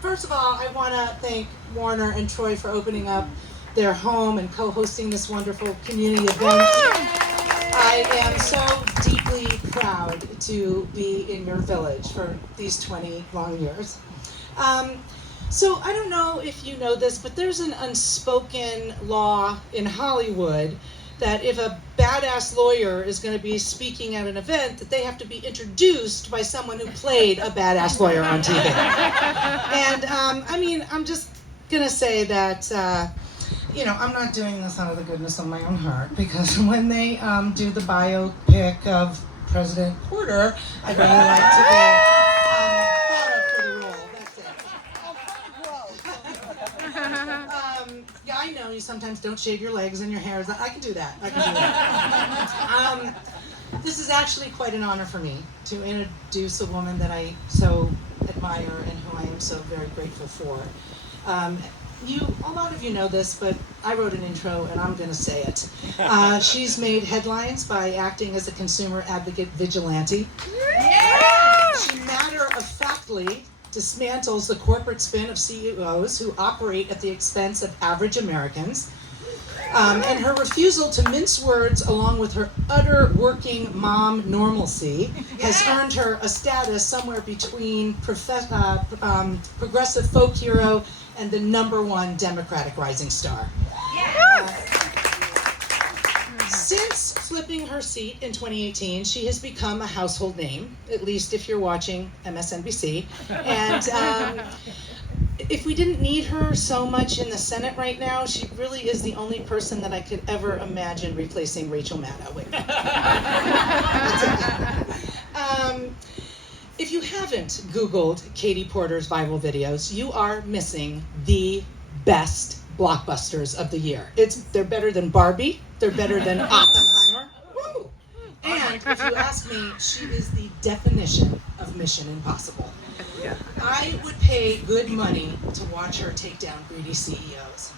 First of all, I want to thank Warner and Troy for opening up their home and co-hosting this wonderful community event. I am so deeply proud to be in your village for these 20 long years. So I don't know if you know this, but there's an unspoken law in Hollywood that if a badass lawyer is going to be speaking at an event, that they have to be introduced by someone who played a badass lawyer on TV. And I'm just going to say that, I'm not doing this out of the goodness of my own heart, because when they do the biopic of President Porter, I'd really like to be thought of for the role. That's it. Yeah, I know you sometimes don't shave your legs and your hair. I can do that. This is actually quite an honor for me to introduce a woman that I so admire and who I am so very grateful for. A lot of you know this, but I wrote an intro and I'm going to say it. She's made headlines by acting as a consumer advocate vigilante. Yeah! She matter-of-factly dismantles the corporate spin of CEOs who operate at the expense of average Americans. And her refusal to mince words, along with her utter working mom normalcy, has earned her a status somewhere between progressive folk hero and the #1 Democratic rising star. Since flipping her seat in 2018, she has become a household name, at least if you're watching MSNBC. And if we didn't need her so much in the Senate right now, she really is the only person that I could ever imagine replacing Rachel Maddow with. If you haven't Googled Katie Porter's viral videos, you are missing the best blockbusters of the year. They're better than Barbie, they're better than Oppenheimer. Woo! And if you ask me, she is the definition of Mission Impossible. I would pay good money to watch her take down greedy CEOs.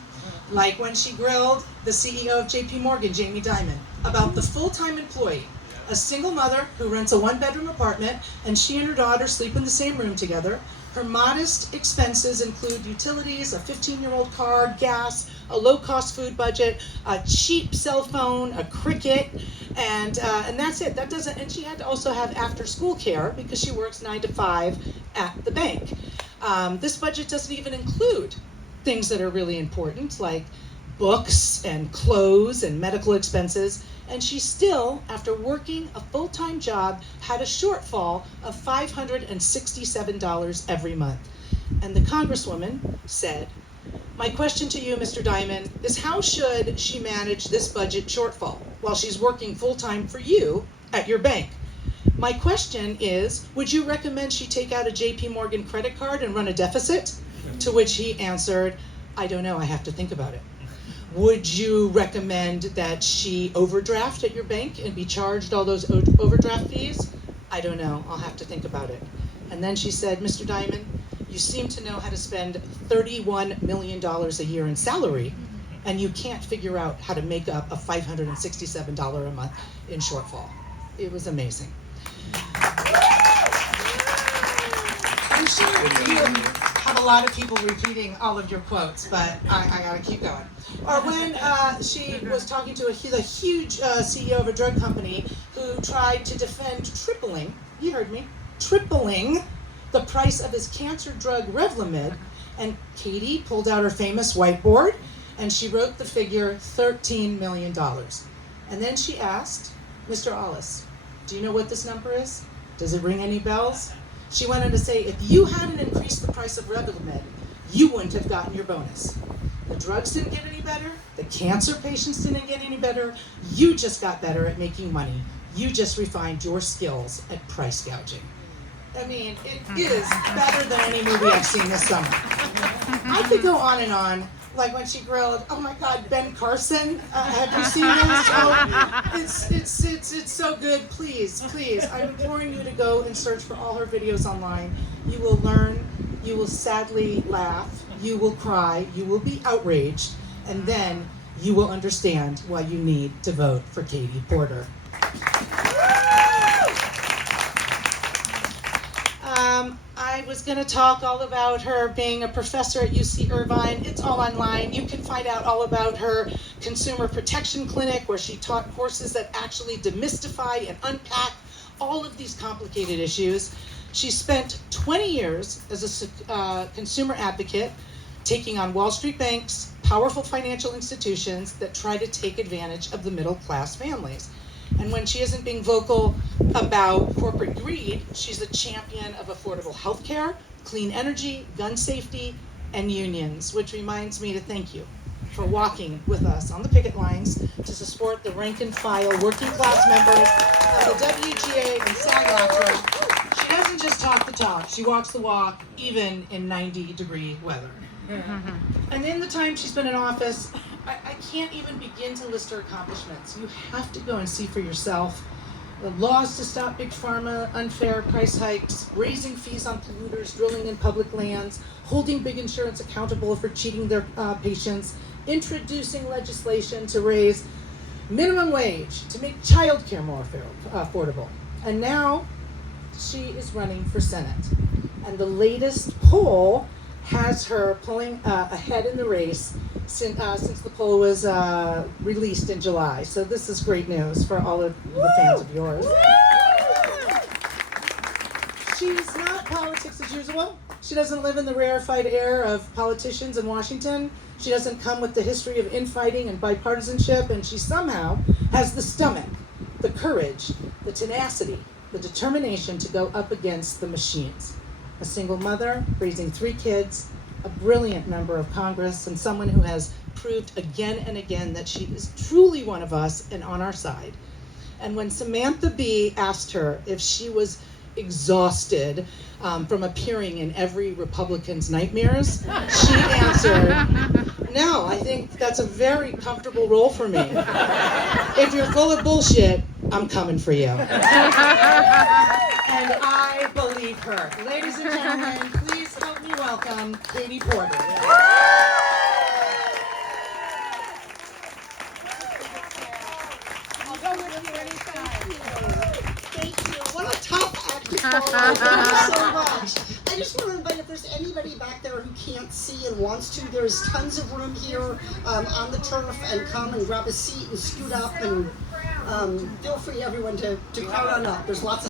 Like when she grilled the CEO of JP Morgan, Jamie Dimon, about the full-time employee, a single mother who rents a one-bedroom apartment, and she and her daughter sleep in the same room together. Her modest expenses include utilities, a 15-year-old car, gas, a low-cost food budget, a cheap cell phone, a Cricket, and that's it. And she had to also have after-school care because she works 9 to 5 at the bank. This budget doesn't even include things that are really important, like books and clothes and medical expenses. And she still, after working a full-time job, had a shortfall of $567 every month. And the Congresswoman said, "My question to you, Mr. Dimon, is how should she manage this budget shortfall while she's working full-time for you at your bank? My question is, would you recommend she take out a JP Morgan credit card and run a deficit?" To which he answered, "I don't know, I have to think about it." Would you recommend that she overdraft at your bank and be charged all those overdraft fees? I don't know, I'll have to think about it. And then she said, "Mr. Dimon, you seem to know how to spend $31 million a year in salary, and you can't figure out how to make up a $567 a month in shortfall." It was amazing. I'm sure you have a lot of people repeating all of your quotes, but I gotta keep going. Or when she was talking to the huge CEO of a drug company who tried to defend tripling, you heard me, tripling the price of his cancer drug Revlimid, and Katie pulled out her famous whiteboard and she wrote the figure $13 million. And then she asked, "Mr. Ollis, do you know what this number is? Does it ring any bells?" She went on to say, "If you hadn't increased the price of Revlimid, you wouldn't have gotten your bonus. The drugs didn't get any better. The cancer patients didn't get any better. You just got better at making money. You just refined your skills at price gouging." I mean, it is better than any movie I've seen this summer. I could go on and on. Like when she grilled, oh my God, Ben Carson. Have you seen this? Oh, it's so good. Please, I'm imploring you to go and search for all her videos online. You will learn. You will sadly laugh. You will cry. You will be outraged, and then you will understand why you need to vote for Katie Porter. I I was going to talk all about her being a professor at UC Irvine. It's all online. You can find out all about her consumer protection clinic, where she taught courses that actually demystify and unpack all of these complicated issues. She spent 20 years as a consumer advocate, taking on Wall Street banks, powerful financial institutions that try to take advantage of the middle class families. And when she isn't being vocal about corporate greed, she's a champion of affordable health care, clean energy, gun safety, and unions, which reminds me to thank you for walking with us on the picket lines to support the rank and file working class members of the WGA and SAG-AFTRA. She doesn't just talk the talk, she walks the walk, even in 90-degree weather. And in the time she's been in office, I can't even begin to list her accomplishments. You have to go and see for yourself. The laws to stop big pharma, unfair price hikes, raising fees on polluters, drilling in public lands, holding big insurance accountable for cheating their patients, introducing legislation to raise minimum wage, to make childcare more affordable. And now she is running for Senate. And the latest poll has her pulling ahead in the race since the poll was released in July. So this is great news for all of the fans of yours. She's not politics as usual. She doesn't live in the rarefied air of politicians in Washington. She doesn't come with the history of infighting and bipartisanship, and she somehow has the stomach, the courage, the tenacity, the determination to go up against the machines. A single mother, raising 3 kids, a brilliant member of Congress, and someone who has proved again and again that she is truly one of us and on our side. And when Samantha Bee asked her if she was exhausted from appearing in every Republican's nightmares, she answered, "No, I think that's a very comfortable role for me. If you're full of bullshit, I'm coming for you." And I believe her. Ladies and gentlemen, please help me welcome Katie Porter. I'll go with you anytime. Thank you. What a tough act to follow. Thank you so much. I just want to invite, if there's anybody back there who can't see and wants to, there's tons of room here on the turf, and come and grab a seat and scoot up, and feel free, everyone, to crowd on up. There's lots of